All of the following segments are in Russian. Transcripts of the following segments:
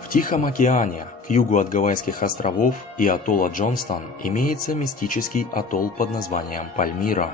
В Тихом океане, к югу от Гавайских островов и атолла Джонстон, имеется мистический атолл под названием Пальмира.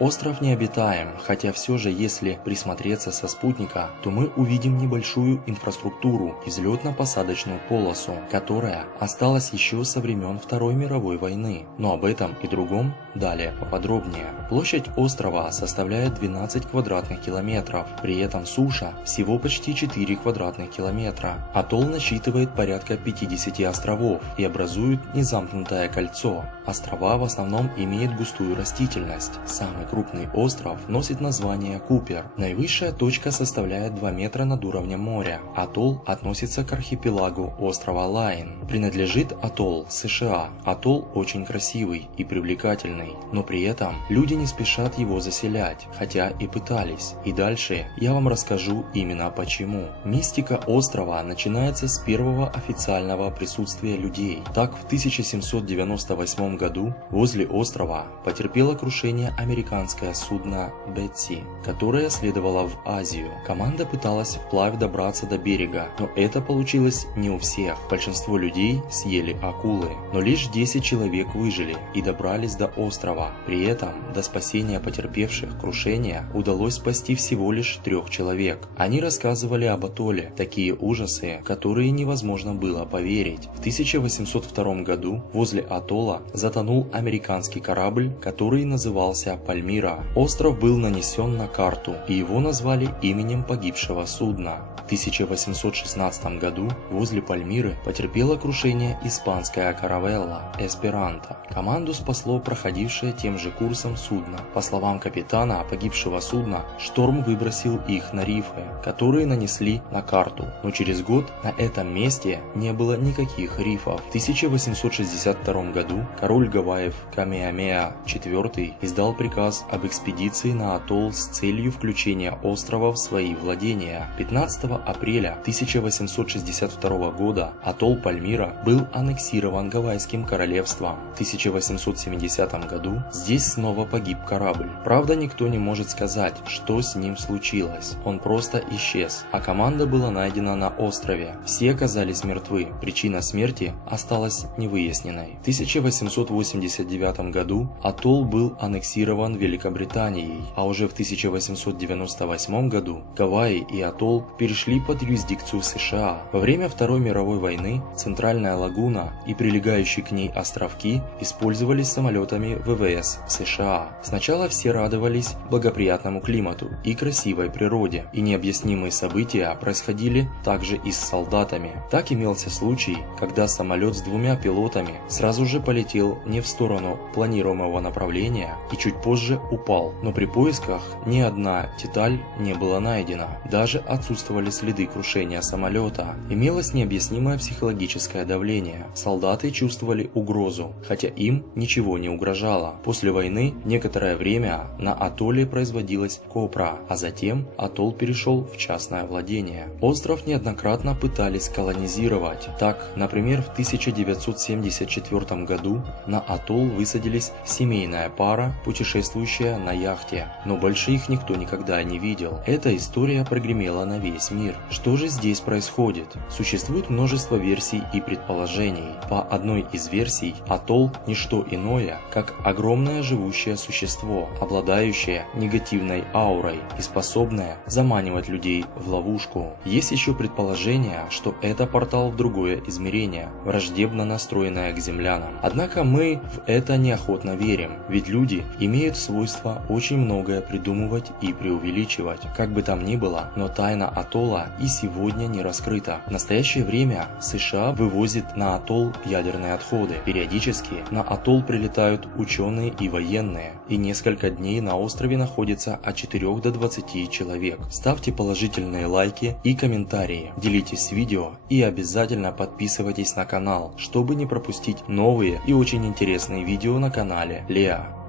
Остров необитаем, хотя все же, если присмотреться со спутника, то мы увидим небольшую инфраструктуру и взлетно-посадочную полосу, которая осталась еще со времен Второй мировой войны. Но об этом и другом далее поподробнее. Площадь острова составляет 12 квадратных километров, при этом суша всего почти 4 квадратных километра. Атолл насчитывает порядка 50 островов и образует незамкнутое кольцо. Острова в основном имеют густую растительность. Самый крупный остров носит название Купер. Наивысшая точка составляет 2 метра над уровнем моря. Атолл относится к архипелагу острова Лайн. Принадлежит атолл США. Атолл очень красивый и привлекательный, но при этом люди не спешат его заселять, хотя и пытались. И дальше я вам расскажу именно почему. Мистика острова начинается с первого официального присутствия людей. Так, в 1798 году возле острова потерпело крушение американское судно Бетси, которое следовало в Азию. Команда пыталась вплавь добраться до берега, но это получилось не у всех. Большинство людей съели акулы, но лишь 10 человек выжили и добрались до острова. При этом до спасения потерпевших крушение удалось спасти всего лишь 3 человек. Они рассказывали об атолле, такие ужасы, в которые невозможно было поверить. В 1802 году возле атолла затонул американский корабль, который назывался Пальмира. Остров был нанесен на карту, и его назвали именем погибшего судна. В 1816 году возле Пальмиры потерпела крушение испанская каравелла Эсперанто. Команду спасло проходившее тем же курсом судно. По словам капитана погибшего судна, шторм выбросил их на рифы, которые нанесли на карту, но через год на этом месте не было никаких рифов. В 1862 году король Гавайев Камеамеа IV издал приказ об экспедиции на атолл с целью включения острова в свои владения. 15 апреля 1862 года атолл Пальмира был аннексирован Гавайским королевством. В 1870 году здесь снова погиб корабль. Правда, никто не может сказать, что с ним случилось. Он просто исчез, а команда была найдена на острове. Все оказались мертвы. Причина смерти осталась невыясненной. В 1889 году атолл был аннексирован Великобританией, а уже в 1898 году Гавайи и атолл перешли под юрисдикцию США. Во время Второй мировой войны Центральная лагуна и прилегающие к ней островки использовались самолетами ВВС США. Сначала все радовались благоприятному климату и красивой природе, и необъяснимые события происходили также и с солдатами. Так имелся случай, когда самолет с 2 пилотами сразу же полетел не в сторону планируемого направления и чуть позже упал, но при поисках ни одна деталь не была найдена. Даже отсутствовали следы крушения самолета. Имелось необъяснимое психологическое давление. Солдаты чувствовали угрозу, хотя им ничего не угрожало. После войны некоторое время на атолле производилась копра, а затем атолл перешел в частное владение. Остров неоднократно пытались колонизировать. Так, например, в 1974 году на атолл высадились семейная пара, путешествующая на яхте, но больше их никто никогда не видел. Эта история прогремела на весь мир. Что же здесь происходит? Существует множество версий и предположений. По одной из версий, атолл – не что иное, как огромное живущее существо, обладающее негативной аурой и способное заманивать людей в ловушку. Есть еще предположение, что это портал в другое измерение, враждебно настроенное к землянам. Однако мы в это неохотно верим, ведь люди имеют свойство очень многое придумывать и преувеличивать. Как бы там ни было, но тайна атолла и сегодня не раскрыта. В настоящее время США вывозит на атолл ядерные отходы. Периодически на атолл прилетают ученые и военные, и несколько дней на острове находится от 4 до 20 человек. Ставьте положительные лайки и комментарии, делитесь видео и обязательно подписывайтесь на канал, чтобы не пропустить новые и очень интересные видео на канале Леа.